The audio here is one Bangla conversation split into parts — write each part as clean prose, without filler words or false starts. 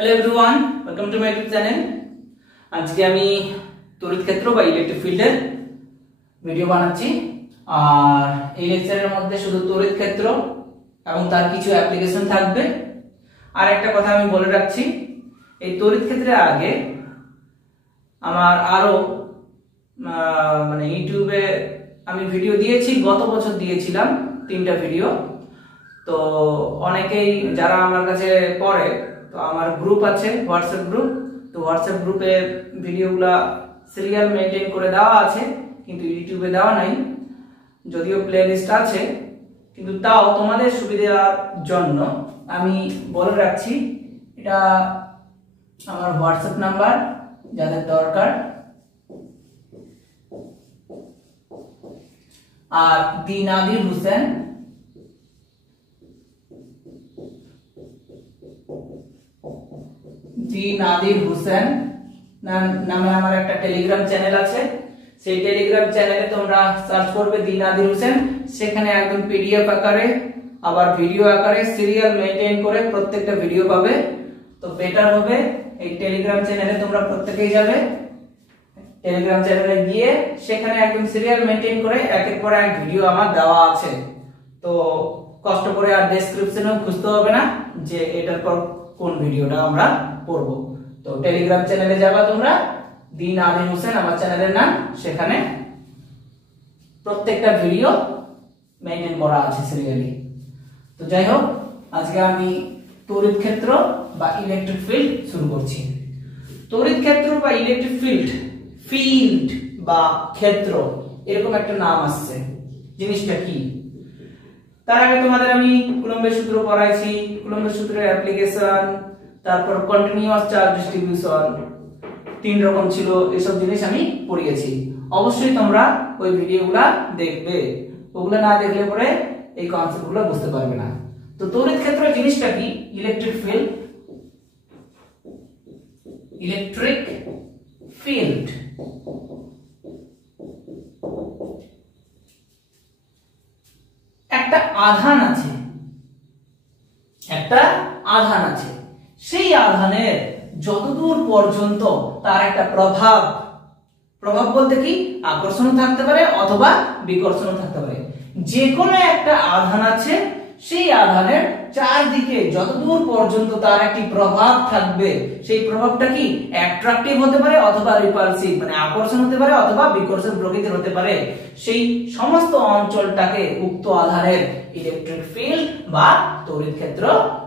Hello everyone, welcome to my YouTube channel. আজকে আমি তড়িৎ ক্ষেত্র বা ইলেকট্রিক ফিল্ডের ভিডিও বানাচ্ছি। আর এই লেকচারের মধ্যে শুধু তড়িৎ ক্ষেত্র এবং তার কিছু অ্যাপ্লিকেশন থাকবে। আর একটা কথা আমি বলে রাখছি, এই তড়িৎ ক্ষেত্রের আগে আমার আরো ইউটিউবে আমি ভিডিও দিয়েছি, গত বছর দিয়েছিলাম 3টা ভিডিও। তো অনেকেই যারা আমার কাছে পড়ে, তো আমার গ্রুপ আছে, হোয়াটসঅ্যাপ গ্রুপ। তো হোয়াটসঅ্যাপ গ্রুপে ভিডিওগুলা সিরিয়াল মেনটেন করে দেওয়া আছে, কিন্তু ইউটিউবে দেওয়া নাই। যদিও প্লে লিস্ট আছে, কিন্তু তাও তোমাদের সুবিধার জন্য আমি বলে রাখছি, এটা আমার হোয়াটসঅ্যাপ নাম্বার, যাদের দরকার। আর দি নাদির হোসেন, নামে আমার একটা টেলিগ্রাম চ্যানেল আছে। সেই টেলিগ্রাম চ্যানেলে তোমরা সার্চ করবে দি নাদির হোসেন। সেখানে একদম পিডিএফ আকারে আবার ভিডিও আকারে সিরিয়াল মেইনটেইন করে প্রত্যেকটা ভিডিও পাবে। তো বেটার হবে এই টেলিগ্রাম চ্যানেলে তোমরা প্রত্যেকেই যাবে। টেলিগ্রাম চ্যানেলে গিয়ে সেখানে একদম সিরিয়াল মেইনটেইন করে একের পর এক ভিডিও আমার দেওয়া আছে। তো কষ্ট করে আর ডেসক্রিপশনেও খুঁজতে হবে না যে এটার পর কোন ভিডিওটা আমরা পড়বো। তো টেলিগ্রাম চ্যানেলে যাবা তোমরা, দি নাদির হোসেন আমার চ্যানেলের নাম। সেখানে প্রত্যেকটা ভিডিও মেইনটেইন করা আছে সিরিয়ালি। তো যাই হোক, আজকে আমি তড়িৎ ক্ষেত্র বা ইলেকট্রিক ফিল্ড শুরু করছি। তড়িৎ ক্ষেত্র বা ইলেকট্রিক ফিল্ড বা ক্ষেত্র, এরকম একটা নাম আসছে। জিনিসটা কি? তার আগে তোমাদের আমি কুলম্বের সূত্র পড়াইছি, কুলম্বের সূত্রের অ্যাপ্লিকেশন, তারপর কন্টিনিউয়াস চার্জ ডিস্ট্রিবিউশন 3 রকম ছিল, এসব জিনিস আমি পড়িয়েছি। অবশ্যই তোমরা ওই ভিডিওগুলো দেখবে, ওগুলো না দেখলে পরে এই কনসেপ্টগুলো বুঝতে পারবে না। তো তড়িৎ ক্ষেত্র জিনিসটা কি? ইলেকট্রিক ফিল্ড একটা আধান আছে, সেই আধানের যতদূর পর্যন্ত তার একটা প্রভাব বলতে কি, আকর্ষণ থাকতে পারে অথবা বিকর্ষণ থাকতে পারে। যে কোনো একটা আধান আছে, সেই আধানের চারদিকে যতদূর পর্যন্ত তার একটি প্রভাব থাকবে, সেই প্রভাবটা কি অ্যাট্রাকটিভ হতে পারে অথবা রিপালসিভ, মানে আকর্ষণ হতে পারে অথবা বিকর্ষণ প্রকৃতির হতে পারে। সেই সমস্ত অঞ্চলটাকে উক্ত আধানের ইলেকট্রিক ফিল্ড বা তড়িৎ ক্ষেত্র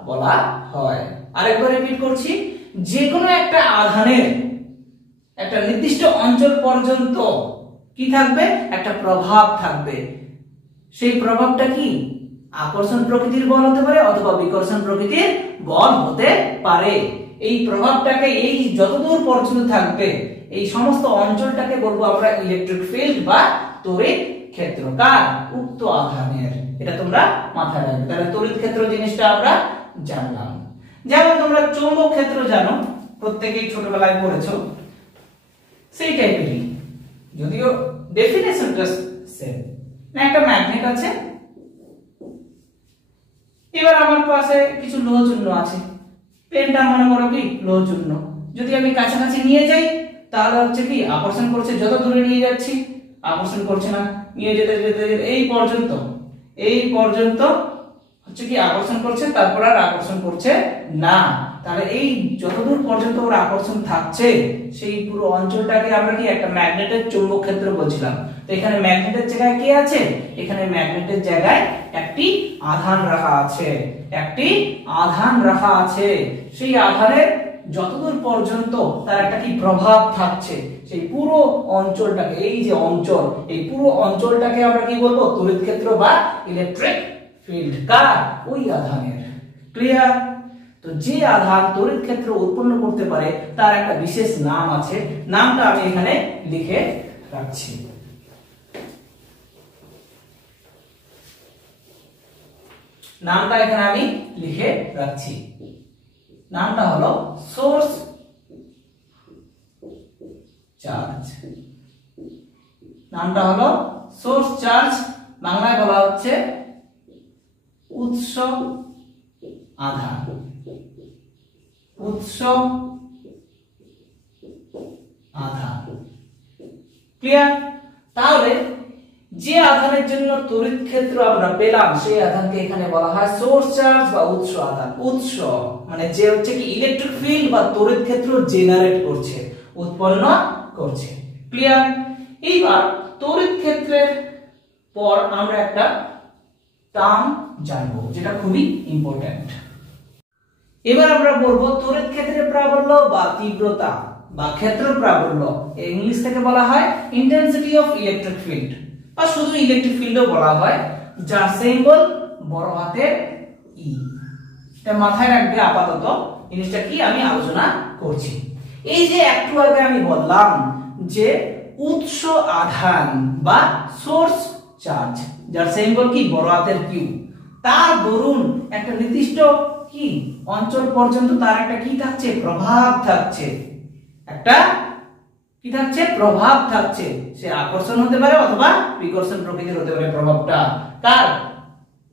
বলা হয়। আরেকবার রিপিট করছি, যে কোনো একটা আধানের একটা নির্দিষ্ট অঞ্চল পর্যন্ত কি থাকবে, একটা প্রভাব থাকবে। সেই প্রভাবটা কি আকর্ষণ প্রকৃতির বল হতে পারে অথবা বিকর্ষণ প্রকৃতির বল হতে পারে। এই প্রভাবটাকে এই যতদূর পর্যন্ত থাকবে, এই সমস্ত অঞ্চলটাকে বলবো আমরা ইলেকট্রিক ফিল্ড বা তড়িৎ ক্ষেত্র। কার? উক্ত আধানের। এটা তোমরা মাথায় রাখবে। তাহলে তড়িৎ ক্ষেত্র জিনিসটা আমরা জানলাম। যেমন তোমরা চৌম্বক ক্ষেত্র জানো, প্রত্যেকেই ছোটবেলায় পড়েছো, সেই টাইপেরই, যদিও ডেফিনেশনটা সেম। একটা ম্যাগনেট আছে, এবার আমার পাশে কিছু লোহ চূর্ণ আছে, পেনটা মনে করো কি লোহ চূর্ণ। যদি আমি কাছাকাছি নিয়ে যাই, তাহলে হচ্ছে কি আকর্ষণ করছে, যত দূরে নিয়ে যাচ্ছি আকর্ষণ করছে না, নিয়ে যেতে যেতে এই পর্যন্ত হচ্ছে কি আকর্ষণ করছে, তারপর আর আকর্ষণ করছে না। তাহলে এই যতদূর পর্যন্ত ওর আকর্ষণ থাকছে, সেই পুরো অঞ্চলটাকে আমরা কি একটা ম্যাগনেটের চৌম্বক ক্ষেত্র বলছিলাম। তো এখানে ম্যাগনেটের জায়গায় কি আছে? এখানে ম্যাগনেটের জায়গায় একটি আধান রাখা আছে। সেই আধানের যতদূর পর্যন্ত তার একটা কি প্রভাব থাকছে, সেই পুরো অঞ্চলটাকে, এই যে অঞ্চল, এই পুরো অঞ্চলটাকে আমরা কি বলবো? তড়িৎ ক্ষেত্র বা ইলেকট্রিক ফিল্ড। কার? ওই আধানের। ক্লিয়ার? তো যে আধান তড়িৎ ক্ষেত্র উৎপন্ন করতে পারে, তার একটা বিশেষ নাম আছে। নামটা আমি এখানে লিখে রাখছি। নামটা হলো সোর্স চার্জ। বাংলায় বলা হচ্ছে উৎস আধান। উৎস আধান। ক্লিয়ার? তাহলে যে আধানের জন্য তড়িৎ ক্ষেত্র আমরা পেলাম সেই আধানকে এখানে বলা হয় সোর্স চার্জ বা উৎস আধান। উৎস মানে যে হচ্ছে কি ইলেকট্রিক ফিল্ড বা তড়িৎ ক্ষেত্র জেনারেট করছে, উৎপন্ন করছে। ক্লিয়ার? এইবার তড়িৎ ক্ষেত্রের পর আমরা একটা টার্ম জানবো যেটা খুবই ইম্পর্টেন্ট। এবার আমরা বলবো তড়িৎ ক্ষেত্রের প্রাবল্য বা তীব্রতা বা ক্ষেত্র প্রাবল্য। ইংলিশ থেকে বলা হয় ইন্টেন্সিটি অফ ইলেকট্রিক ফিল্ড বা শুধু ইলেকট্রিক ফিল্ডও বলা হয়, যার সিম্বল বড় হাতের ই। এটা মাথায় রাখবে আপাতত, জিনিসটা কি আমি আলোচনা করছি। এই যে একটু আগে আমি বললাম যে উৎস আধান বা সোর্স চার্জ, যার সিম্বল কি বড় হাতের কিউ, তার দরুন একটা নির্দিষ্ট কি অঞ্চল পর্যন্ত তার একটা কি থাকছে, প্রভাব থাকছে। একটা কি থাকছে, প্রভাব থাকছে। সে আকর্ষণ হতে পারে অথবা বিকর্ষণ প্রকৃতির হতে পারে প্রভাবটা, কার?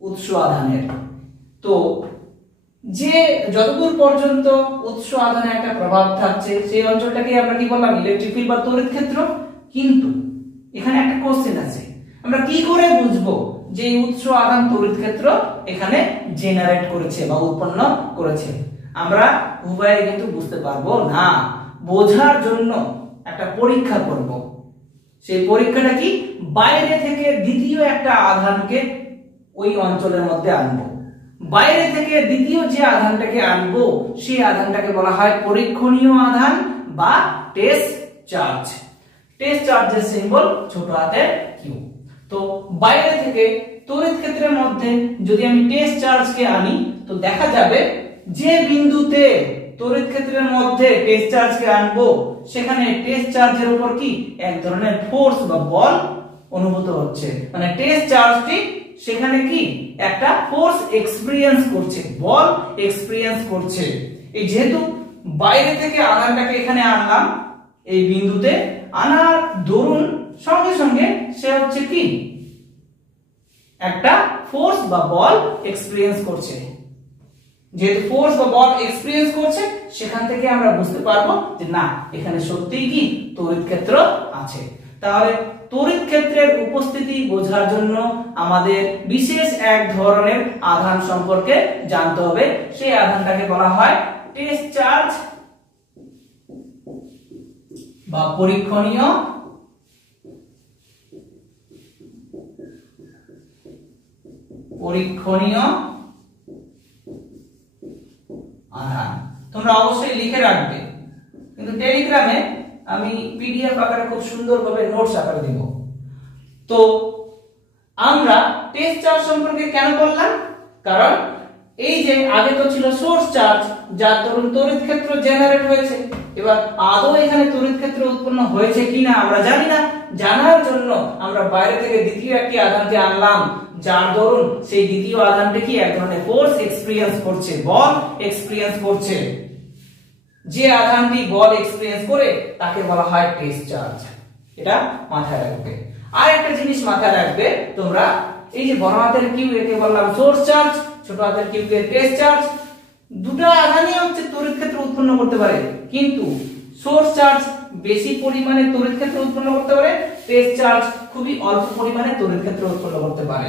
উৎস আধানের। তো যে যতদূর পর্যন্ত উৎস আধানে একটা প্রভাব থাকছে সেই অঞ্চলটাকে আমরা কি বললাম, ইলেকট্রিক ফিল্ড বা তড়িৎ ক্ষেত্র। কিন্তু এখানে একটা কোশ্চেন আছে, আমরা কি করে বুঝবো যে উৎস আধান তড়িৎ ক্ষেত্র এখানে জেনারেট করেছে বা উৎপন্ন করেছে? আমরা উভয়ে কিন্তু বুঝতে পারবো না। বোঝার জন্য একটা পরীক্ষা করব। সেই পরীক্ষাটা কি, বাইরে থেকে দ্বিতীয় একটা আধানকে ওই অঞ্চলের মধ্যে আনবো। বাইরে থেকে দ্বিতীয় যে আধানটাকে আনবো সেই আধানটাকে বলা হয় পরীক্ষণীয় আধান বা টেস্ট চার্জ। টেস্ট চার্জের সিম্বল ছোট হাতের কিউ। তো বাইরে থেকে তড়িৎ ক্ষেত্রের মধ্যে যদি আমি টেস্ট চার্জকে আনি তো দেখা যাবে যে বিন্দুতে তড়িৎ ক্ষেত্রের মধ্যে টেস্ট চার্জকে আনবো সেখানে টেস্ট চার্জের উপর কি এক ধরনের ফোর্স বা বল অনুভূত হচ্ছে। মানে টেস্ট চার্জটি সেখানে কি একটা ফোর্স এক্সপেরিয়েন্স করছে, বল এক্সপেরিয়েন্স করছে। এই যেহেতু বাইরে থেকে আধানটাকে এখানে আনলাম এই বিন্দুতে, আনার দরুন সঙ্গে সঙ্গে সে হচ্ছে কি একটা ফোর্স বা বল এক্সপেরিয়েন্স করছে। যেহেতু ফোর্স বা বল এক্সপেরিয়েন্স করছে সেখান থেকে আমরা বুঝতে পারবো যে না, এখানে সত্যিই কি তড়িৎ ক্ষেত্র আছে। তাহলে তড়িৎ ক্ষেত্রের উপস্থিতি বোঝার জন্য আমাদের বিশেষ এক ধরনের আধান সম্পর্কে জানতে হবে। সেই আধানটাকে বলা হয় টেস্ট চার্জ বা পরীক্ষণীয় আধান। তোমরা অবশ্যই লিখে রাখবে, কিন্তু টেলিগ্রামে আমি পিডিএফ আকারে খুব সুন্দরভাবে নোটস আকারে দেব। তো আমরা টেস্ট চার্জ সম্পর্কে কেন বললাম, কারণ এই যে আগে তো ছিল সোর্স চার্জ, যার দরুন তড়িৎ ক্ষেত্র জেনারেট হয়েছে। এবার আদৌ এখানে তড়িৎ ক্ষেত্র উৎপন্ন হয়েছে কিনা আমরা জানি না। জানার জন্য আমরা বাইরে থেকে দ্বিতীয় একটি আধানকে আনলাম, যার দরুন সেই দ্বিতীয় আধানটি কি এক ধরনের ফোর্স এক্সপেরিয়েন্স করছে, বল এক্সপেরিয়েন্স করছে। যে আধানটি বল এক্সপেরিয়েন্স করে তাকে বলা হয় টেস্ট চার্জ। এটা মাথায় রাখবে। আর একটা জিনিস মাথায় রাখবে তোমরা, এই যে বড় হাতের কিউ একে বললাম সোর্স চার্জ, ছোট হাতের কিউ কে টেস্ট চার্জ। দুটো আধানই হচ্ছে তড়িৎ ক্ষেত্র উৎপন্ন করতে পারে, কিন্তু সোর্স চার্জ বেশি পরিমাণে তড়িৎ ক্ষেত্র উৎপন্ন করতে পারে, টেস্ট চার্জ খুবই অল্প পরিমাণে তড়িৎ ক্ষেত্র উৎপন্ন করতে পারে।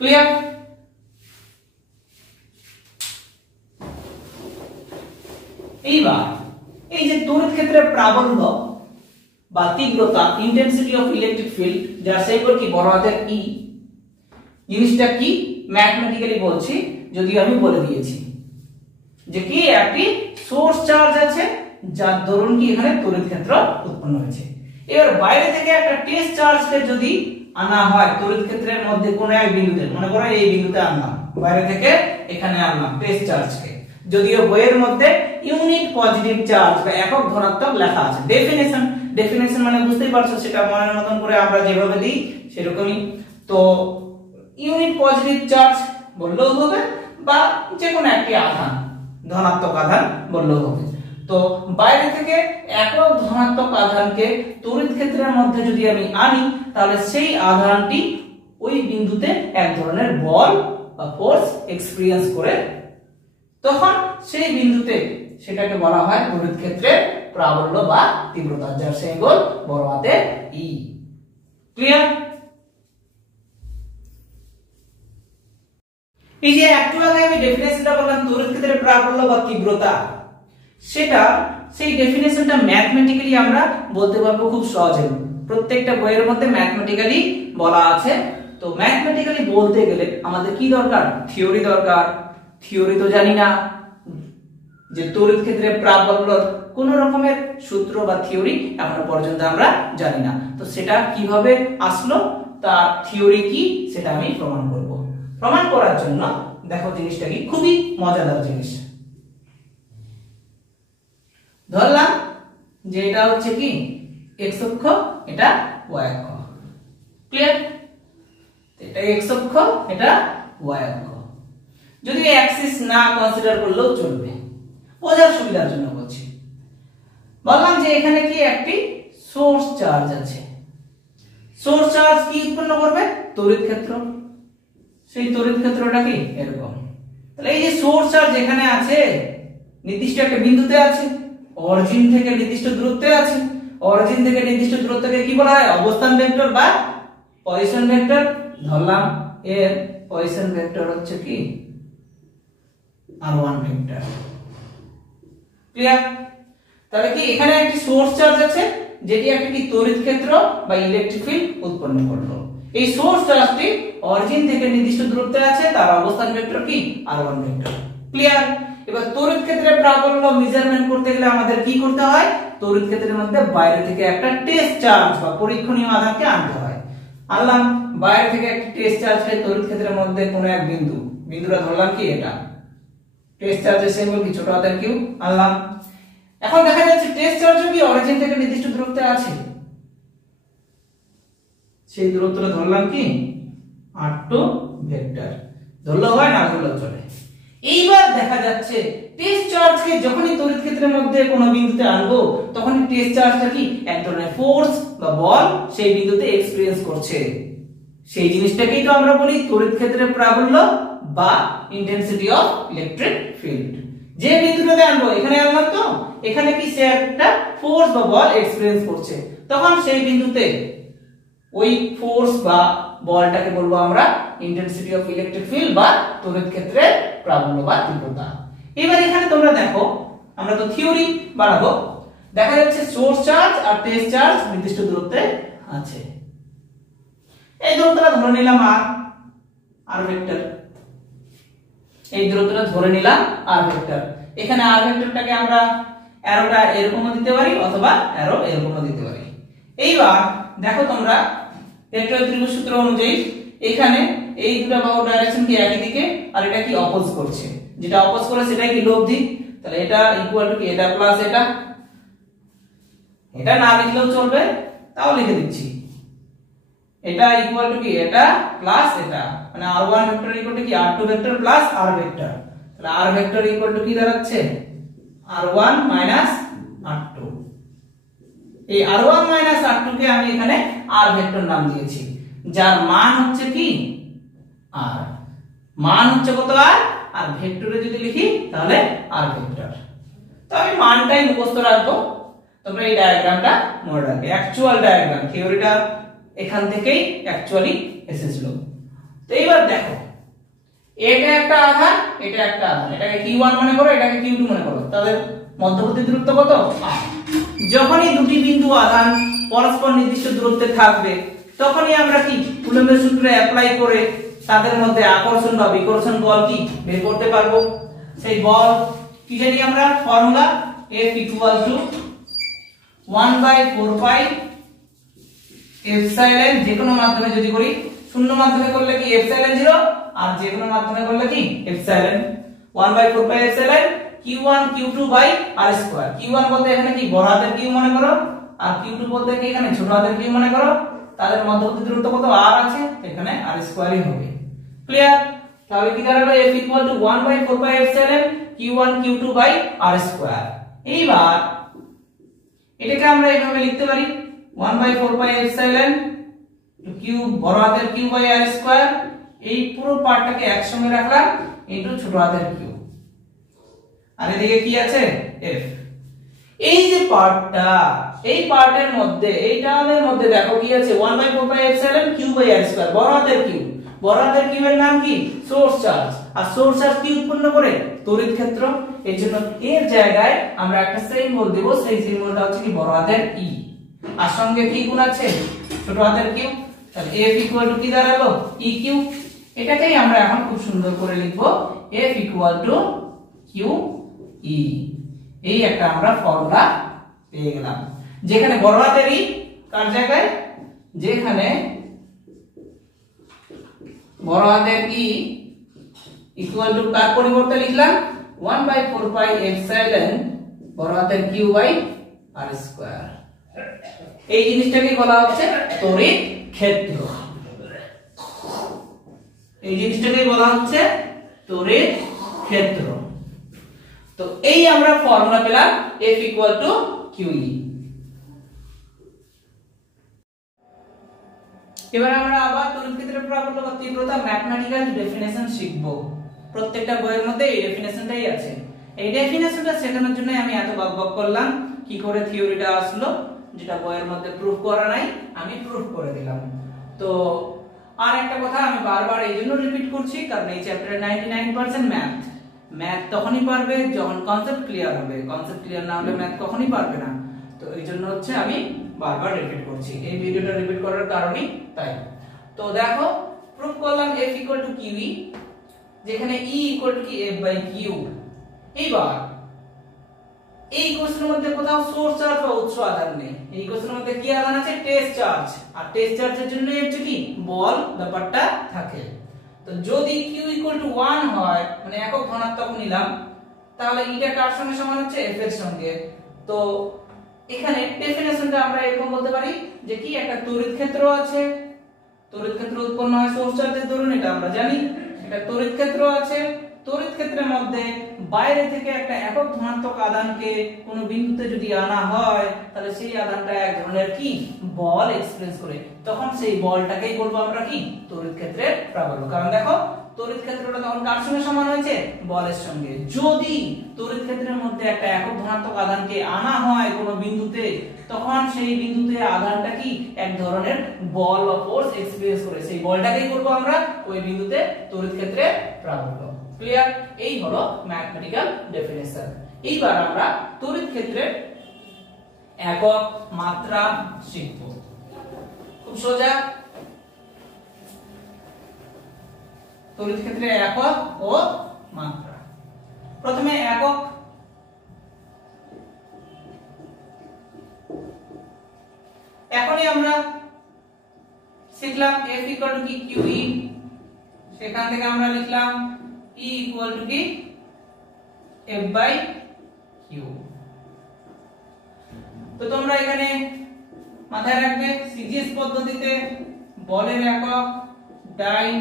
ক্লিয়ার? এইবার এই যে তড়িৎ ক্ষেত্রের প্রাবল্য বা তীব্রতা, ইন্টেন্সিটি অফ ইলেকট্রিক ফিল্ড, যার সিম্বল কি বড় হাতের ই, জিনিসটা কি ম্যাথমেটিক্যালি বলছি, যদিও আমি বলে দিয়েছি যে কি একটি সোর্স চার্জ আছে যার দরুন কি এখানে তড়িৎ ক্ষেত্র উৎপন্ন হয়েছে। এবার বাইরে থেকে একটা টেস্ট চার্জকে যদি আনা হয় তড়িৎ ক্ষেত্রের মধ্যে কোন এক বিন্দুতে, মনে করো এই বিন্দুতে আনলাম, বাইরে থেকে এখানে আনলাম টেস্ট চার্জকে, যদিও বইয়ের মধ্যে ইউনিট পজিটিভ চার্জ বা একক ধনাত্মক লেখা আছে। ডেফিনেশন মানে বুঝতেই পারছো, সেটা মনের মতন করে আমরা যেভাবে দিই সেরকমই। তো ইউনিট পজিটিভ চার্জ বললেও হবে বা যে কোনো একটি আধান, ধনাত্মক আধান বললেও হবে। তো বাইরে থেকে একক ধনাত্মক আধানকে তড়িৎ ক্ষেত্রের মধ্যে যদি আমি আনি তাহলে সেই আধানটি ওই বিন্দুতে এক ধরনের বল বা ফোর্স এক্সপেরিয়েন্স করে, তখন সেই বিন্দুতে সেটাকে বলা হয় তড়িৎ ক্ষেত্রের প্রাবল্য বা তীব্রতা, যার সিম্বল বড় হাতের ই। ক্লিয়ার? এই যে একটু আগে আমি ডেফিনেশনটা বললাম তড়িৎ ক্ষেত্রের প্রাবল্য বা তীব্রতা, সেটা সেই ডেফিনেশনটা ম্যাথমেটিক্যালি আমরা বলতে পারবো খুব সহজে। প্রত্যেকটা বইয়ের মধ্যে ম্যাথমেটিক্যালি বলা আছে। তো ম্যাথমেটিক্যালি বলতে গেলে আমাদের কি দরকার? থিওরি দরকার। থিওরি তো জানি না, যে তড়িৎ ক্ষেত্রে প্রাবল্যর কোন রকমের সূত্র বা থিওরি এখনো পর্যন্ত আমরা জানি না। তো সেটা কিভাবে আসলো, তার থিওরি কি, সেটা আমি প্রমাণ করব। প্রমাণ করার জন্য দেখো জিনিসটা কি, খুবই মজাদার জিনিস। ধরলাম যে এটা হচ্ছে কি এক্স অক্ষ, এটা ওয়াই অক্ষ। ক্লিয়ার? এটা এক্স অক্ষ, এটা ওয়াই অক্ষ। যদি অ্যাক্সিস না কনসিডার করলেও চলবে, বোঝার সুবিধার জন্য বলছি। বললাম যে এখানে কি একটি সোর্স চার্জ আছে। সোর্স চার্জ কি উৎপন্ন করবে? তড়িৎ ক্ষেত্র। সেই তড়িৎ ক্ষেত্রটা কি এরকম। তাহলে এই যে সোর্স চার্জ এখানে আছে, নির্দিষ্ট একটা বিন্দুতে আছে, অরিজিন থেকে নির্দিষ্ট দূরত্বে আছে। অরিজিন থেকে নির্দিষ্ট দূরত্বকে কি বলা হয়? অবস্থান ভেক্টর বা পজিশন ভেক্টর। ধরলাম এর পজিশন ভেক্টর হচ্ছে কি r1 ভেক্টর। ক্লিয়ার? তাহলে কি এখানে একটি সোর্স চার্জ আছে, যেটি একটা কি তড়িৎ ক্ষেত্র বা ইলেকট্রিক ফিল্ড উৎপন্ন করলো। এই সোর্স চার্জটি অরিজিন থেকে নির্দিষ্ট দূরত্বে আছে, তার অবস্থান ভেক্টর কি r1 ভেক্টর। ক্লিয়ার? এবার তড়িৎ ক্ষেত্রের প্রাবল্য মেজারমেন্ট করতে গেলে আমাদের কি করতে হয়? তড়িৎ ক্ষেত্রের মধ্যে বাইরে থেকে একটা টেস্ট চার্জ বা পরীক্ষণীয় আধানকে আনতে হয়। আনলাম বাইরে থেকে একটা টেস্ট চার্জকে তড়িৎ ক্ষেত্রের মধ্যে কোন এক বিন্দুটা ধরলাম কি এটা টেস্ট চার্জের সিম্বল কি ছোট হাতের কিউ আনলাম। এখন দেখা যাচ্ছে টেস্ট চার্জও কি অরিজিন থেকে নির্দিষ্ট দূরত্বে আছে, সেই দূরত্বটা ধরলাম কি r2 ভেক্টর। ধরলেও হয়, না ধরলেও চলে। এইবার দেখা যাচ্ছে টেস্ট চার্জকে যখনই তড়িৎ ক্ষেত্রের মধ্যে কোনো বিন্দুতে আনবো, তখন টেস্ট চার্জটা কি এক ধরনের ফোর্স বা বল সেই বিন্দুতে এক্সপেরিয়েন্স করছে। সেই জিনিসটাকেই তো আমরা বলি তড়িৎ ক্ষেত্রের প্রাবল্য বা ইন্টেন্সিটি অফ ইলেকট্রিক ফিল্ড। যে বিন্দুটাতে আনবো, এখানে আনলাম তো, এখানে কি সে একটা ফোর্স বা বল এক্সপেরিয়েন্স করছে, তখন সেই বিন্দুতে ওই ফোর্স বা বলটাকে বলবো আমরা ইন্টেন্সিটি অফ ইলেকট্রিক ফিল্ড বা তড়িৎ ক্ষেত্রের প্রাবল্য বা তীব্রতা। এবার এখানে তোমরা দেখো, আমরা তো থিওরি বানাবো। দেখা যাচ্ছে সোর্স চার্জ আর টেস্ট চার্জ নির্দিষ্ট দূরত্বে আছে। এই দূরত্বটা ধরে নিলাম আর ভেক্টর। এই দূরত্বটা ধরে নিলাম আর ভেক্টর। এখানে আর ভেক্টরটাকে আমরা অ্যারোটা এরকমও দিতে পারি অথবা অ্যারো এরকমও দিতে পারি। এইবার দেখো তোমরা ভেক্টর ত্রিভুজ সূত্র অনুযায়ী এখানে এই দুটো বাহুর ডাইরেকশন কি একই দিকে, আর এটা কি অপোজ করছে। যেটা অপোজ করে সেটাই কি লব্ধি। তাহলে এটা ইকুয়াল টু কি এটা প্লাস এটা। এটা না লিখলেও চলবে, তাও লিখে দিচ্ছি। এটা ইকুয়াল টু কি এটা প্লাস এটা, মানে r1 ভেক্টর ইকুয়াল টু কি r2 vector plus r vector. তাহলে r ভেক্টর ইকুয়াল টু কি দাঁড়াচ্ছে r1 মাইনাস r2। এই r1 মাইনাস r2 কে আমি এখানে r ভেক্টর নাম দিয়েছি, যার মান হচ্ছে কি r। মান হচ্ছে কত r, আর ভেক্টরে যদি লিখি তাহলে r ভেক্টর। তো আমি মানটাই মুখস্থ রাখবো, তোমরা এই ডায়াগ্রামটা মনে রাখবে। অ্যাকচুয়াল ডায়াগ্রাম, থিওরিটা এখান থেকেই অ্যাকচুয়ালি এসেছিল। তো এইবার দেখো, এটা একটা আধান, এটা একটা আধান। এটাকে q1 মনে করো, এটাকে q2 মনে করো। তাদের মধ্যবর্তী দূরত্ব কত r। যখনই দুটি বিন্দু আধান পরস্পর নির্দিষ্ট দূরত্বে থাকবে, তখনই আমরা কি কুলম্বের সূত্র অ্যাপ্লাই করে তাদের মধ্যে আকর্ষণ বা বিকর্ষণ বল কি বের করতে পারবো। সেই বল কি জানি আমরা, formula F equal to 1/4 pi epsilon. যে কোনো মাধ্যমে যদি করি, শূন্য মাধ্যমে করলে কি এপসাইলন 0, আর যে কোনো মাধ্যমে করলে কি epsilon 1/4 pi epsilon q1 q2 by r square. q1 বলতে এখানে কি বড় হাতের q মনে করো, আর q2 বলতে কি এখানে ছোট হাতের q মনে করো। তাদের মধ্যবর্তী দূরত্ব কত r আছে, এখানে r স্কয়ারই হবে। ক্লিয়ার? তাহলে কি দাঁড়ালো F equal to 1/4 pi epsilon q1 q2 by r square. এইবার এটাকে আমরা এইভাবে লিখতে পারি 1/4 পাই এপসাইলন q বড় হাতের q বাই r স্কয়ার। এই পুরো পার্টটাকে একসঙ্গে রাখলাম ইনটু ছোট হাতের q। আর এদিকে কি আছে F। এই যে পার্টটা, এই পার্টের মধ্যে, এই টার্মের মধ্যে দেখো কি আছে 1/4πε q/r²। বড় হাতের q, বড় হাতের q এর নাম কি? Source charge. আর সোর্স চার্জ কি উৎপন্ন করে? তড়িৎ ক্ষেত্র। এর জন্য এর জায়গায় আমরা একটা সিম্বল দেব, সেই সিম্বলটা হচ্ছে কি বড় হাতের E। আর সঙ্গে কি গুণ আছে? ছোট হাতের q। তাহলে F = কি দাঁড়ালো? EQ। এটাকেই আমরা এখন খুব সুন্দর করে লিখব F = QE। এই একটা আমরা ফর্মুলা পেয়ে গেলাম, যেখানে বড় হাতের E কার জায়গায়, যেখানে বড় হাতের E ইকুয়াল টু কার পরিবর্তে লিখলাম 1/4πε বড় হাতের q/r²। এই জিনিসটাকে বলা হচ্ছে তড়িৎ ক্ষেত্র। এই জিনিসটাকে বলা হচ্ছে তড়িৎ ক্ষেত্র। তো এই আমরা ফর্মুলা পেলাম F = QE। এবার আমরা আবার তড়িৎ ক্ষেত্রের প্রাবল্য বা তীব্রতা ম্যাথমেটিক্যাল ডেফিনিশন শিখব। প্রত্যেকটা বইয়ের মধ্যে এই ডেফিনিশনটাই আছে। এই ডেফিনিশনটা শেখানোর জন্য আমি এত বকবক করলাম, কি করে থিওরিটা আসলো, যেটা বইয়ের মধ্যে প্রুফ করা নাই আমি প্রুফ করে দিলাম। তো আর একটা কথা আমি বারবার এই জন্য রিপিট করছি, কারণ এই চ্যাপ্টারে 99% ম্যাথ তখনই পারবে যখন কনসেপ্ট ক্লিয়ার হবে। কনসেপ্ট ক্লিয়ার না হলে ম্যাথ কখনই পারবে না। তো এই জন্য হচ্ছে আমি বারবার রিপিট করছি, এই ভিডিওটা রিপিট করার কারণই তাই। তো দেখো প্রুফ করলাম F = QE, যেখানে E = কি F/Q। এইবার এই কোশ্চেনের মধ্যে কোথাও সোর্স চার্জ বা উৎস আধান নেই। এই কোশ্চেনের মধ্যে কি আধান আছে? Test charge. আর টেস্ট চার্জের জন্য হচ্ছে কি বল ব্যাপারটা থাকে। তো যদি Q = 1 হয়, মানে একক ধনাত্মক নিলাম, তাহলে এটা কার সঙ্গে সমান হচ্ছে? F এর সঙ্গে। তো এখানে ডেফিনিশনটা আমরা এরকম বলতে পারি যে কি একটা তড়িৎ ক্ষেত্র আছে, তড়িৎ ক্ষেত্র উৎপন্ন হয় সোর্স চার্জের দরুন, এটা আমরা জানি। একটা তড়িৎ ক্ষেত্র আছে, তড়িৎ ক্ষেত্রের মধ্যে বাইরে থেকে একটা একক ধনাত্মক আধানকে কোনো বিন্দুতে যদি আনা হয়, তাহলে সেই আধানটা এক ধরনের কি বল এক্সপেরিয়েন্স করে, তখন সেই বলটাকেই বলবো আমরা কি তড়িৎ ক্ষেত্রের প্রাবল্য। কারণ দেখো তড়িৎ ক্ষেত্রটা তখন কার সঙ্গে সমান হয়েছে? বলের সঙ্গে। যদি তড়িৎ ক্ষেত্রের মধ্যে একটা একক ধনাত্মক আধানকে আনা হয় কোনো বিন্দুতে, তখন সেই বিন্দুতে আধানটা কি এক ধরনের বল বা ফোর্স এক্সপেরিয়েন্স করে, সেই বলটাকেই বলবো আমরা ওই বিন্দুতে তড়িৎ ক্ষেত্রের প্রাবল্য। ক্লিয়ার? এই হলো ম্যাথমেটিক্যাল ডেফিনিশন। এইবার আমরা তড়িৎ ক্ষেত্রের একক মাত্রা শিখব। খুব সোজা, তড়িৎ ক্ষেত্রের একক ও মাত্রা। প্রথমে একক। এখনই আমরা শিখলাম F = কি QE, সেখান থেকে আমরা লিখলাম E = কি F/Q। তো তোমরা এখানে মাথায় রাখবে সিজিএস পদ্ধতিতে বলের একক ডাইন,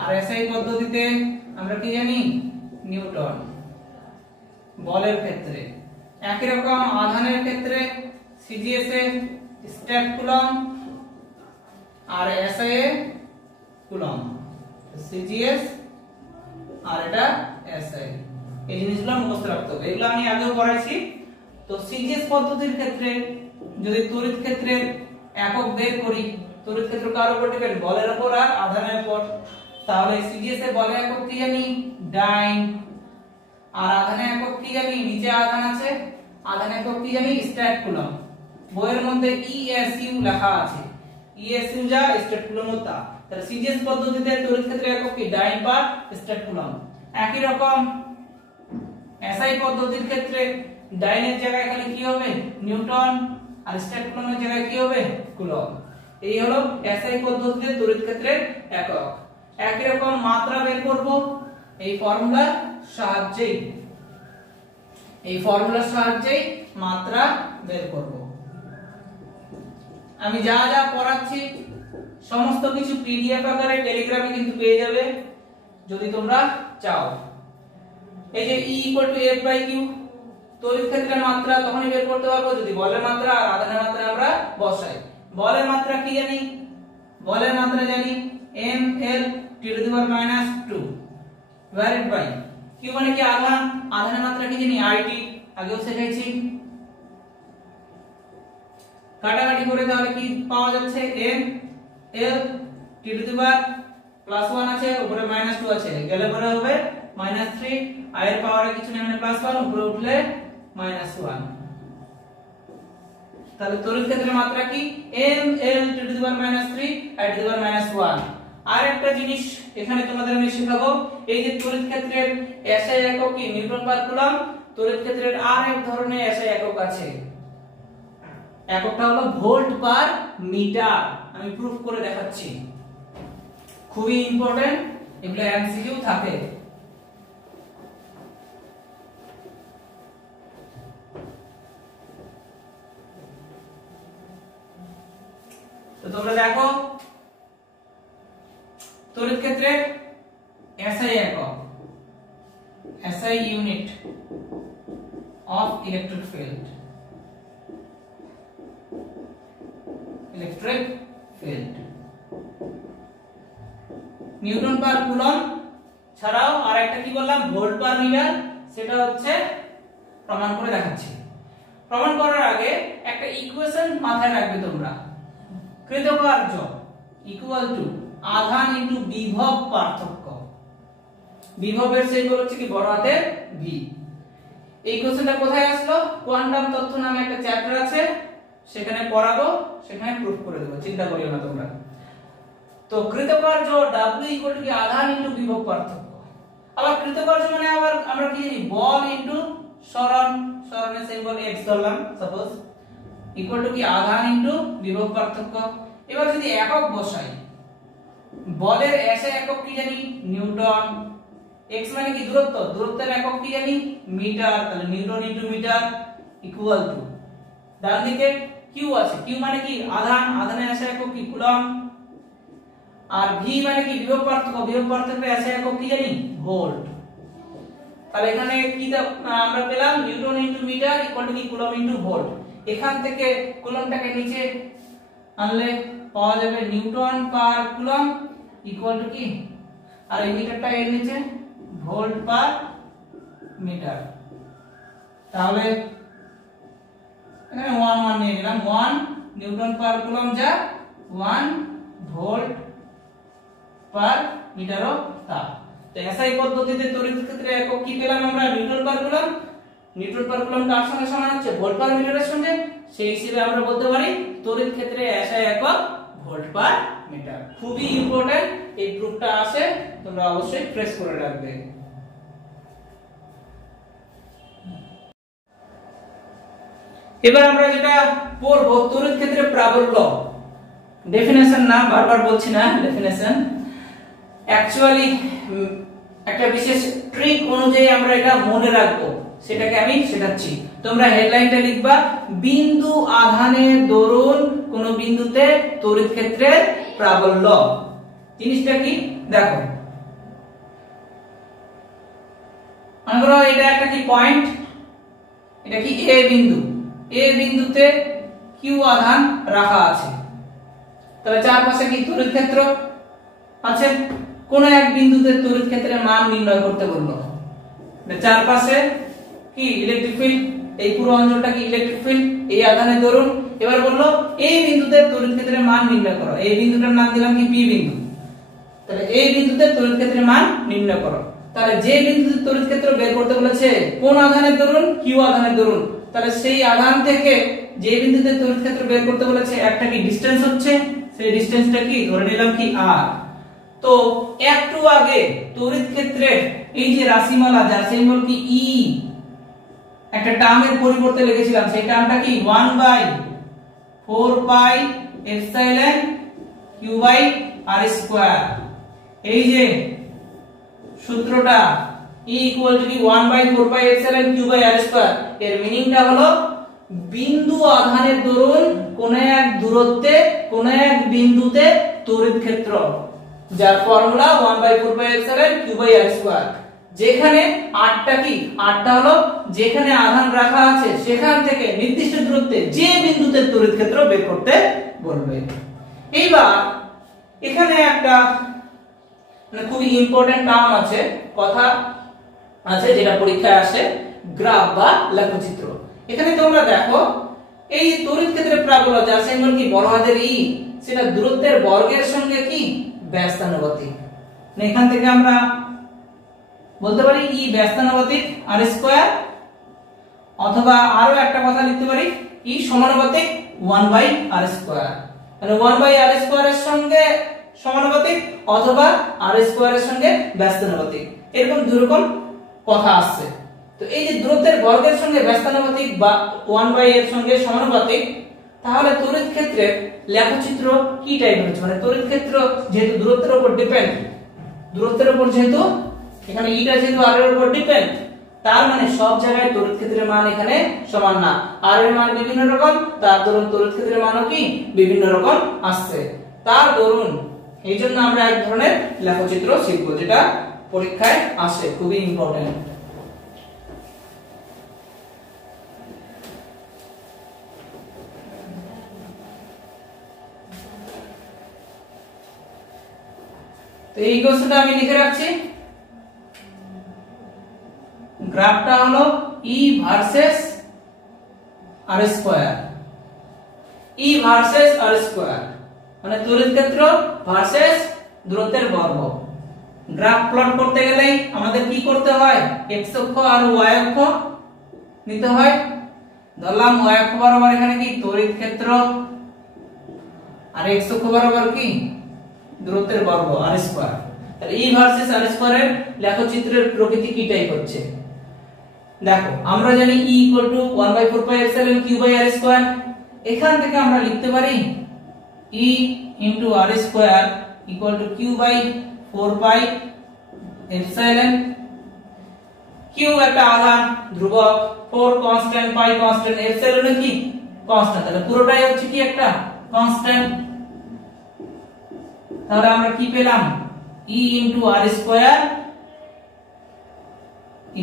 আর এসআই পদ্ধতিতে আমরা কি জানি নিউটন। বলের ক্ষেত্রে একই রকম, আধানের ক্ষেত্রে সিজিএস এ স্ট্যাট কুলম্ব আর এসআই এ কুলম্ব। সিজিএস আর এটা এসআই, এই জিনিসগুলো মুখস্থ রাখতে হবে, এগুলো আমি আগেও পড়াইছি। তো সিজিএস পদ্ধতির ক্ষেত্রে যদি তড়িৎ ক্ষেত্রের একক বের করি, তড়িৎ ক্ষেত্র কার উপর ডিপেন্ড? বলের উপর আর আধানের উপর। তাহলে সিজিএস এর বলের একক কি জানি? ডাইন। আর আধানের একক কি জানি? নিচে আধান আছে, আধানের একক কি জানি? Stat coulomb. বইয়ের মধ্যে ইএসইউ লেখা আছে, ইএসইউ যা স্ট্যাট কুলম্ব তা। তাহলে সিজিএস পদ্ধতিতে তড়িৎ ক্ষেত্রের একক কি? ডাইন পার স্ট্যাট কুলম্ব। একই রকম এসআই পদ্ধতির ক্ষেত্রে ডাইনের জায়গায় খালি কি হবে? নিউটন, আর স্ট্যাট কুলম্বের জায়গায় কি হবে? কুলম্ব। এই হলো এসআই পদ্ধতিতে তড়িৎ ক্ষেত্রের একক। একই রকম মাত্রা বের করব এই ফর্মুলার সাহায্যেই, এই ফর্মুলার সাহায্যেই মাত্রা বের করব। আমি যা যা পড়াচ্ছি সমস্ত কিছু পিডিএফ আকারে টেলিগ্রামে কিন্তু পেয়ে যাবে যদি তোমরা চাও। এই যে E = F/Q, তড়িৎ ক্ষেত্রের মাত্রা তখনই বের করতে পারবো যদি বলের মাত্রা আর আধানের মাত্রা আমরা বসাই। বলের মাত্রা কি জানি? বলের মাত্রা জানি mL (10⁻²) ডিভাইডেড বাই Q মানে কি আধান, আধানের মাত্রা কি জানি আইটি, আগেও শিখেছি। কাটাকাটি করে তাহলে কি পাওয়া যাচ্ছে m l t to the power +1 আছে, উপরে -2 আছে, গেলে পরে হবে -3, i এর পাওয়ারে কিছু নেই মানে +1, উপরে উঠলে -1। তাহলে তড়িৎ ক্ষেত্রের মাত্রা কি m l t to the power -3 i to the power -1। আর একটা জিনিস এখানে তোমাদের আমি শেখাবো, এই যে তড়িৎ ক্ষেত্রের SI একক কি নিউটন পার কুলম্ব, তড়িৎ ক্ষেত্রের আর এক ধরনের SI একক আছে, এককটা হলো ভোল্ট পার মিটার। আমি প্রুফ করে দেখাচ্ছি, খুবই ইম্পর্টেন্ট, এগুলো এমসিকিউ থাকে। তো তোমরা দেখো তড়িৎ ক্ষেত্রের SI একক, SI unit of electric field, electric field Newton per coulomb ছাড়াও আরেকটা কি বললাম ভোল্ট পার মিটার, সেটা হচ্ছে প্রমাণ করে দেখাচ্ছি। প্রমাণ করার আগে একটা ইকুয়েশন মাথায় রাখবে তোমরা, কৃতকার্য ইকুয়াল টু আধান ইনটু বিভব পার্থক্য। বিভবের সিম্বল হচ্ছে কি বড় হাতের ভি। এই কোশ্চেনটা কোথায় আসলো? কোয়ান্টাম তত্ত্ব নামে একটা চ্যাপ্টার আছে, সেখানে পড়াবো, সেখানে প্রুফ করে দেবো, চিন্তা করিও না তোমরা। তো কৃতকার্য W ইকুয়াল টু কি আধান ইনটু বিভব পার্থক্য। আবার কৃতকার্য মানে আবার আমরা কি জানি বল ইনটু সরণ, সরণের সিম্বল x ধরলাম সাপোজ, ইকুয়াল টু কি আধান ইনটু বিভব পার্থক্য। এবার যদি একক বসাই, বলের SI একক কি জানি নিউটন, x মানে কি দূরত্ব, দূরত্বের একক কি জানি মিটার, তাহলে newton into metre equal to ডান দিকে q আছে, q মানে কি আধান, আধানের SI একক কি কুলম্ব, আর v মানে কি বিভব পার্থক্য, বিভব পার্থক্যের SI একক কি জানি ভোল্ট। তাহলে এখানে কি আমরা পেলাম newton into metre equal to কি কুলম্ব ইনটু ভোল্ট। এখান থেকে কুলম্বটাকে নিচে আনলে পাওয়া যাবে newton per coulomb equal to কি, আর এই মিটারটা এর নিচে ভোল্ট পার মিটার। তাহলে এখানে 1 1 নিয়ে নিলাম, 1 নিউটন পার কুলম্ব যা 1 ভোল্ট পার মিটারও তা। তো SI পদ্ধতিতে তড়িৎ ক্ষেত্রে একক কি পেলাম আমরা newton per coulomb, newton per coulomb কার সঙ্গে সমান হচ্ছে ভোল্ট পার মিটারের সঙ্গে, সেই হিসেবে আমরা বলতে পারি তড়িৎ ক্ষেত্রে SI একক ভোল্ট পার মিটার। খুবই ইম্পর্টেন্ট, এই প্রুফটা আসে, তোমরা অবশ্যই প্রেস করে রাখবে। এবার আমরা যেটা পড়ব তড়িৎ ক্ষেত্রে প্রাবল্য, ডেফিনেশন না, বারবার বলছি না ডেফিনেশন, অ্যাকচুয়ালি একটা বিশেষ ট্রিক অনুযায়ী আমরা এটা মনে রাখবো, সেটাকে আমি শেখাচ্ছি। তোমরা হেডলাইনটা লিখবা বিন্দু আধানের দরুন কোন বিন্দুতে তড়িৎ ক্ষেত্রের প্রাবল্য। জিনিসটা কি দেখো, মনে করো এটা একটা কি পয়েন্ট, এটা কি এ বিন্দু, এ বিন্দুতে কিউ আধান রাখা আছে, তাহলে চারপাশে কি তড়িৎ ক্ষেত্র আছে, কোন এক বিন্দুতে তড়িৎ ক্ষেত্রের মান নির্ণয় করতে বললো। চারপাশে কি ইলেকট্রিক ফিল্ড, এই পুরো অঞ্চলটা কি ইলেকট্রিক ফিল্ড, এই আধানের দরুন। এবার বললো এই বিন্দুতে তড়িৎ ক্ষেত্রের মান নির্ণয় করো, এই বিন্দুটার নাম দিলাম কি পি বিন্দু, তাহলে এই বিন্দুতে তড়িৎ ক্ষেত্রের মান নির্ণয় করো। তাহলে যে বিন্দুতে তড়িৎ ক্ষেত্র বের করতে বলেছে কোন আধানের দরুন, কিউ আধানের দরুন, তাহলে সেই আধান থেকে যে বিন্দুতে তড়িৎ ক্ষেত্র বের করতে বলেছে একটা কি ডিসটেন্স হচ্ছে, সেই ডিসটেন্সটা কি ধরে নিলাম কি r। তো একটু আগে তড়িৎ ক্ষেত্রের এই যে রাশিমালা যার সিম্বল কি E, একটা টার্মের পরিবর্তে লিখেছিলাম, সেই টার্মটা কি 1/4 pi epsilon q by r square. এই যে সূত্রটা E ইকুয়াল টু কি 1/4 pi epsilon q by r square, এর মিনিংটা হলো বিন্দু আধানের দরুন কোন এক দূরত্বে কোন এক বিন্দুতে তড়িৎ ক্ষেত্র, যার formula 1/4 pi epsilon q by r square. যেখানে rটা কি, rটা হলো যেখানে আধান রাখা আছে সেখান থেকে নির্দিষ্ট দূরত্বে যে বিন্দুতে তড়িৎ ক্ষেত্র বের করতে বলবে। এইবার এখানে একটা মানে খুবই ইম্পর্টেন্ট টার্ম আছে, কথা আছে যেটা পরীক্ষায় আসে, গ্রাফ বা লেখচিত্র। এখানে তোমরা দেখো এই তড়িৎ ক্ষেত্রের প্যারাবোলা যার সিম্বল কি বড় হাতের ই, সেটা দূরত্বের বর্গের সঙ্গে কি ব্যস্তানুপাতিক। এখান থেকে আমরা বলতে পারি ই ব্যস্তানুপাতিক আর স্কয়ার, অথবা আরো একটা কথা লিখতে পারি ই সমানুপাতিক 1/r স্কয়ার। মানে 1/r স্কয়ারের সঙ্গে সমানুপাতিক অথবা r স্কয়ারের সঙ্গে ব্যস্তানুপাতিক, এরকম দুই রকম কথা আসছে। তো এই যে দূরত্বের বর্গের সঙ্গে ব্যস্তানুপাতিক বা 1/r এর সঙ্গে সমানুপাতিক, তাহলে তড়িৎ ক্ষেত্রের লেখচিত্র কি টাইপের হচ্ছে? মানে তড়িৎ ক্ষেত্র যেহেতু দূরত্বের উপর ডিপেন্ড, দূরত্বের উপর যেহেতু এখানে ইটা যেহেতু r এর উপর ডিপেন্ড, তার মানে সব জায়গায় তড়িৎ ক্ষেত্রের মান এখানে সমান না। r এর মান বিভিন্ন রকম, তার দরুন তড়িৎ ক্ষেত্রের মানও কি বিভিন্ন রকম আসছে। তার দরুন এইজন্য আমরা এক ধরনের লেখচিত্র শিখব যেটা পরীক্ষায় আসে, খুবই ইম্পর্টেন্ট। তো এই কোশ্চেনটা আমি লিখে রাখছি। গ্রাফটা হলো E versus r square, E versus r square মানে তড়িৎ ক্ষেত্র ভার্সেস দূরত্বের বর্গ। গ্রাফ প্লট করতে গেলে আমাদের কি করতে হয়? x অক্ষ আর y অক্ষ নিতে হয়। ধরলাম y অক্ষ বরাবর এখানে কি তড়িৎ ক্ষেত্র, আর x অক্ষ বরাবর কি দূরত্বের বর্গ r স্কয়ার। তাহলে E ভার্সেস r স্কয়ারের লেখচিত্রের প্রকৃতি কি টাইপ হচ্ছে দেখো। আমরা জানি E 1/4πε q/r স্কয়ার। এখান থেকে আমরা লিখতে পারি E r square q/4πε। q একটা আধান ধ্রুবক, 4 কনস্ট্যান্ট, π কনস্ট্যান্ট, এপসাইলন কি কনস্ট্যান্ট, তাহলে পুরোটাই হচ্ছে কি একটা কনস্ট্যান্ট। তাহলে আমরা কি পেলাম? E r স্কয়ার কি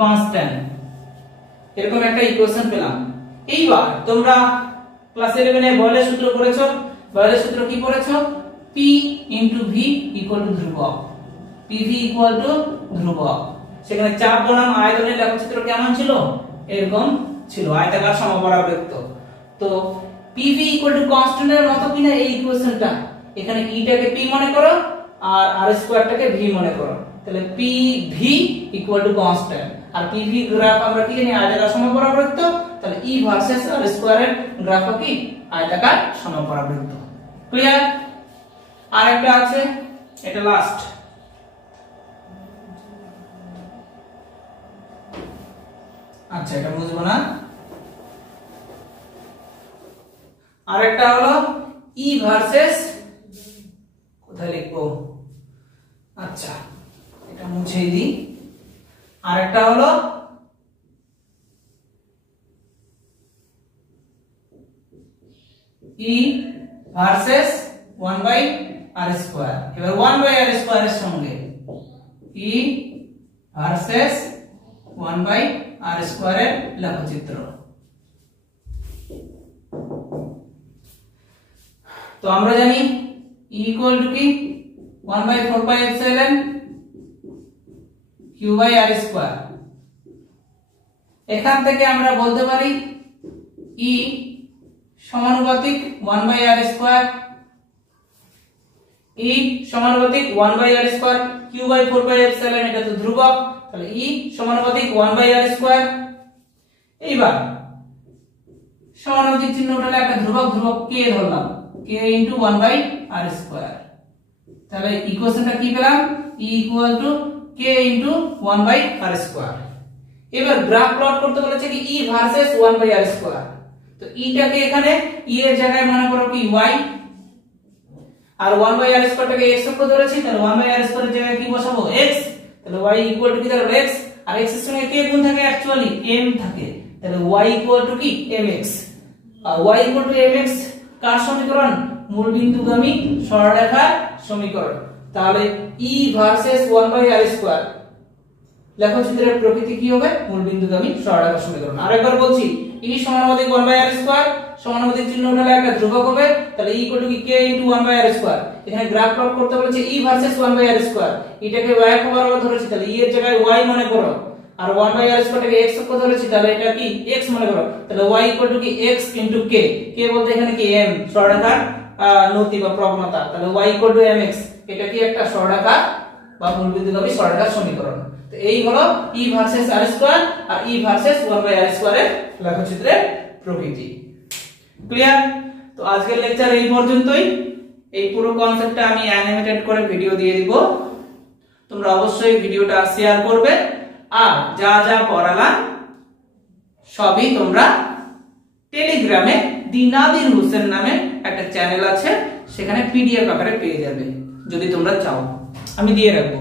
কনস্ট্যান্ট, এরকম একটা ইকুয়েশন পেলাম। এইবার তোমরা ক্লাস 11 এ বয়লের সূত্র পড়েছো। বয়লের সূত্র কি পড়েছো? P v ধ্রুবক, PV ধ্রুবক। সেখানে চাপ বনাম আয়তনের লেখচিত্র কেমন ছিল? এরকম ছিল, আয়তাকার সমপরাবৃত্ত। তো PV কনস্ট্যান্ট এর মতো কিনা এই ইকুয়েশনটা, এখানে E টাকে P মনে করো আর r স্কয়ারটাকে V মনে করো। তাহলে PV কনস্ট্যান্ট আর PV গ্রাফ আমরা কি জানি? আয়তাকার সমপরাবৃত্ত। তাহলে E ভার্সেস r স্কয়ারের গ্রাফ কি আয়তাকার সমপরাবৃত্ত। ক্লিয়ার? আরেকটা আছে, এটা লাস্ট। আচ্ছা এটা বুঝবো না। আরেকটা হলো E ভার্সেস, কোথায় লিখবো? আচ্ছা এটা মুছে দিই। আরেকটা হলো E ভার্সেস 1/r স্কয়ার। এবার 1/r স্কয়ারের সঙ্গে E ভার্সেস 1/r স্কয়ারের লেখচিত্র। তো আমরা জানি E কি 1/4πε q/r স্কয়ার। এখান থেকে আমরা বলতে পারি E সমানুপাতিক 1/r স্কয়ার, E সমানুপাতিক 1/r স্কয়ার, q/4πε এটা তো ধ্রুবক, তাহলে E সমানুপাতিক 1/r স্কয়ার। এইবার সমানুপাতিক চিহ্ন উঠালে একটা ধ্রুবক k ধরলাম, k * 1/r স্কয়ার। তাহলে ইকুয়েশনটা কি পেলাম? E k * 1/r square. এবার গ্রাফ প্লট করতে বলেছে কি E ভার্সেস 1/r স্কয়ার। তো E টাকে এখানে E এর জায়গায় মনে করো কি y, আর 1/r স্কয়ারটাকে x অক্ষ ধরেছি, তাহলে 1/r স্কয়ারের জায়গায় কি বসাবো? x। তাহলে y কি দাঁড়াবে? x, আর x এর সঙ্গে কে গুণ থাকে? অ্যাকচুয়ালি m থাকে। তাহলে y কি mx, আর y mx কার সমীকরণ? মূলবিন্দুগামী সরলরেখার সমীকরণ। তাহলে E ভার্সেস 1/r স্কয়ার লেখচিত্রের প্রকৃতি কি হবে? মূলবিন্দুগামী সরলরেখার সমীকরণ। আরেকবার বলছি, E সমানুপাতিক 1/r স্কয়ার, সমানুপাতিক চিহ্ন উঠালে একটা ধ্রুবক হবে, তাহলে E কি k * 1/r স্কয়ার। এখানে গ্রাফ প্লট করতে বলেছে e ভার্সেস 1/r স্কয়ার, এটাকে y অক্ষ বরাবর ধরেছি তাহলে e এর জায়গায় y মনে করো, আর 1/r স্কয়ারটাকে x অক্ষ ধরেছি তাহলে এটা কি x মনে করো, তাহলে y কি x k, k বলতে এখানে কি m সরলরেখার নতি বা প্রবণতা, তাহলে y mx, এটা কি একটা সরলরেখা বা মূলবিন্দুগামী সরলরেখার সমীকরণ। তো এই হলো e ভার্সেস r স্কয়ার আর e ভার্সেস 1/r স্কয়ারের লেখচিত্রের প্রকৃতি। ক্লিয়ার? তো আজকের লেকচার এই পর্যন্তই। এই পুরো কনসেপ্টটা আমি অ্যানিমেটেড করে ভিডিও দিয়ে দিব, তোমরা অবশ্যই ভিডিওটা শেয়ার করবে, আর যা যা পড়ালাম সবই তোমরা টেলিগ্রামে দিনাদির হোসেন নামে একটা চ্যানেল আছে, সেখানে পিডিএফ আকারে পেয়ে যাবে যদি তোমরা চাও, আমি দিয়ে রাখবো।